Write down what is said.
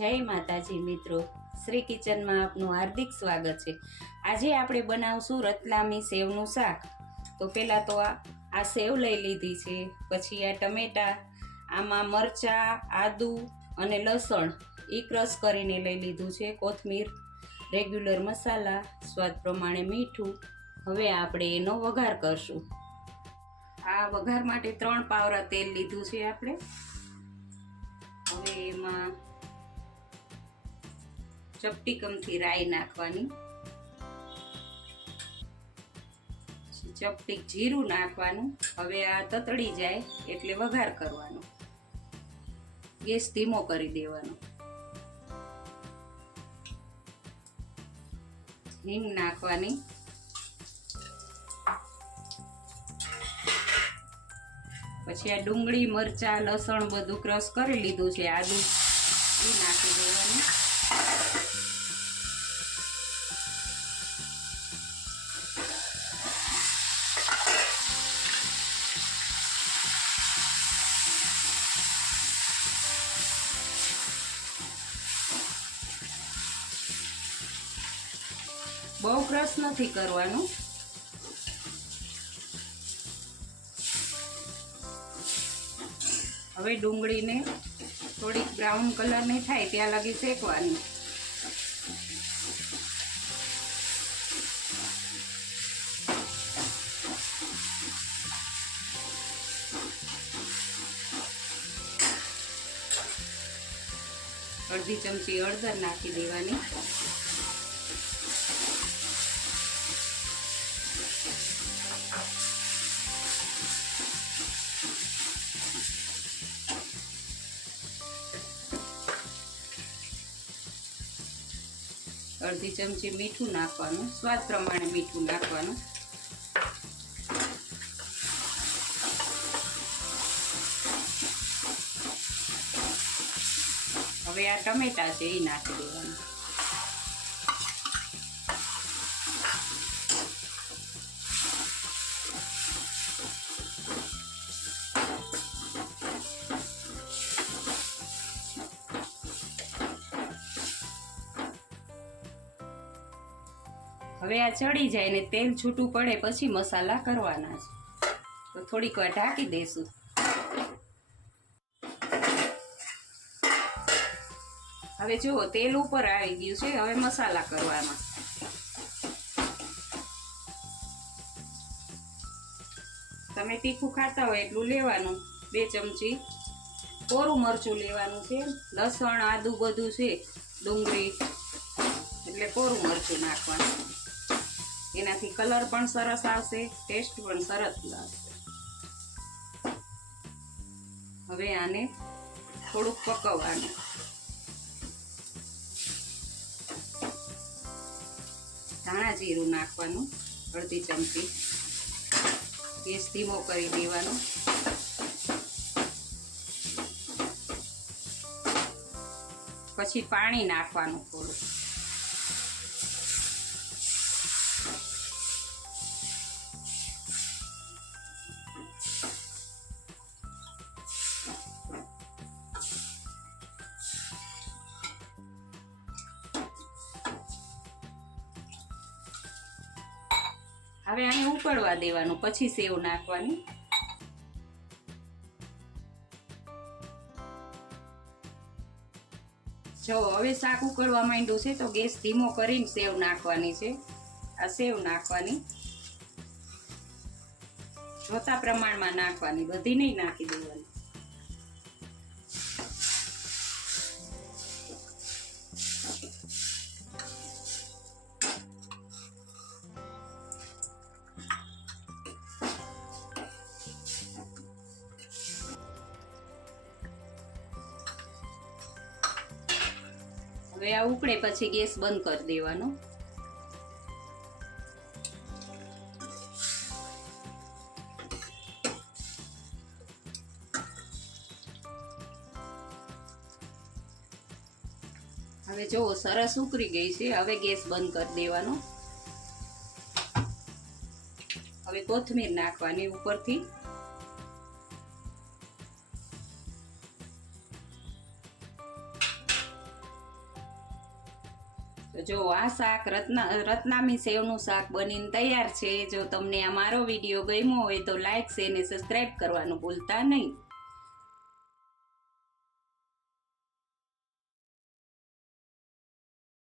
જય માતાજી મિત્રો, શ્રી કિચનમાં આપનું હાર્દિક સ્વાગત છે। આજે આપણે બનાવશું રતલામી સેવનું શાક। તો પહેલાં તો આ સેવ લઈ લીધી છે, પછી આ ટમેટા, આમાં મરચાં, આદુ અને લસણ એ ક્રશ કરીને લઈ લીધું છે, કોથમીર, રેગ્યુલર મસાલા, સ્વાદ પ્રમાણે મીઠું। હવે આપણે એનો વઘાર કરશું। આ વઘાર માટે 3 પાવરા તેલ લીધું છે આપણે। હવે એમાં ચપટીકમથી રાઈ નાખવાની, ચપટીક જીરું નાખવાનું। હવે આ તતડી જાય એટલે વઘાર કરવાનો, ગેસ ધીમો કરી દેવાનો। હિંગ નાખવાની, પછી આ ડુંગળી, મરચાં, લસણ બધું ક્રશ કરી લીધું છે, આદુ એ નાખી દેવાનું। બહુ ક્રશ નથી કરવાનું। હવે ડુંગળીને થોડીક બ્રાઉન કલરની થાય ત્યાં લગી શેકવાની। અડધી ચમચી હળદર નાખી દેવાની। અડધી ચમચી મીઠું નાખવાનું, સ્વાદ પ્રમાણે મીઠું નાખવાનું। હવે આ ટમેટા છે એ નાખી દેવાનું। હવે આ ચડી જાય ને તેલ છૂટું પડે પછી મસાલા કરવાના છે, તો થોડીક વાર ઢાંકી દઈશું। હવે જુઓ તેલ ઉપર આવી ગયું છે, હવે મસાલા કરવાના। તમે તીખું ખાતા હોય એટલું લેવાનું। 2 ચમચી કોરું મરચું લેવાનું છે, લસણ, આદુ બધું છે, ડુંગળી, એટલે કોરું મરચું નાખવાનું। એનાથી કલર પણ સરસ આવશે, ટેસ્ટ પણ સરસ લાગશે। હવે આને થોડુંક પકવવાનું। ધાણા જીરું નાખવાનું, અડધી ચમચી, ગેસ ધીમો કરી દેવાનો। પછી પાણી નાખવાનું થોડું। હવે આને ઉકળવા દેવાનું, પછી સેવ નાખવાની। જો હવે શાક ઉકળવા માંડ્યું છે તો ગેસ ધીમો કરીને સેવ નાખવાની છે। આ સેવ નાખવાની, જોતા પ્રમાણમાં નાખવાની, બધી નહીં નાખી દેવાની। હવે આ ઉકળે પછી ગેસ બંધ કરી દેવાનો। હવે જો સરસ ઉકળી ગઈ છે, હવે ગેસ બંધ કરી દેવાનો। હવે કોથમીર નાખવાની ઉપરથી। તો જો આ શાક રતલામી સેવનું શાક બનીને તૈયાર છે. જો તમને આ મારો વિડીયો ગમ્યો હોય તો લાઈક શેર અને સબસ્ક્રાઈબ કરવાનું ભૂલતા નહીં.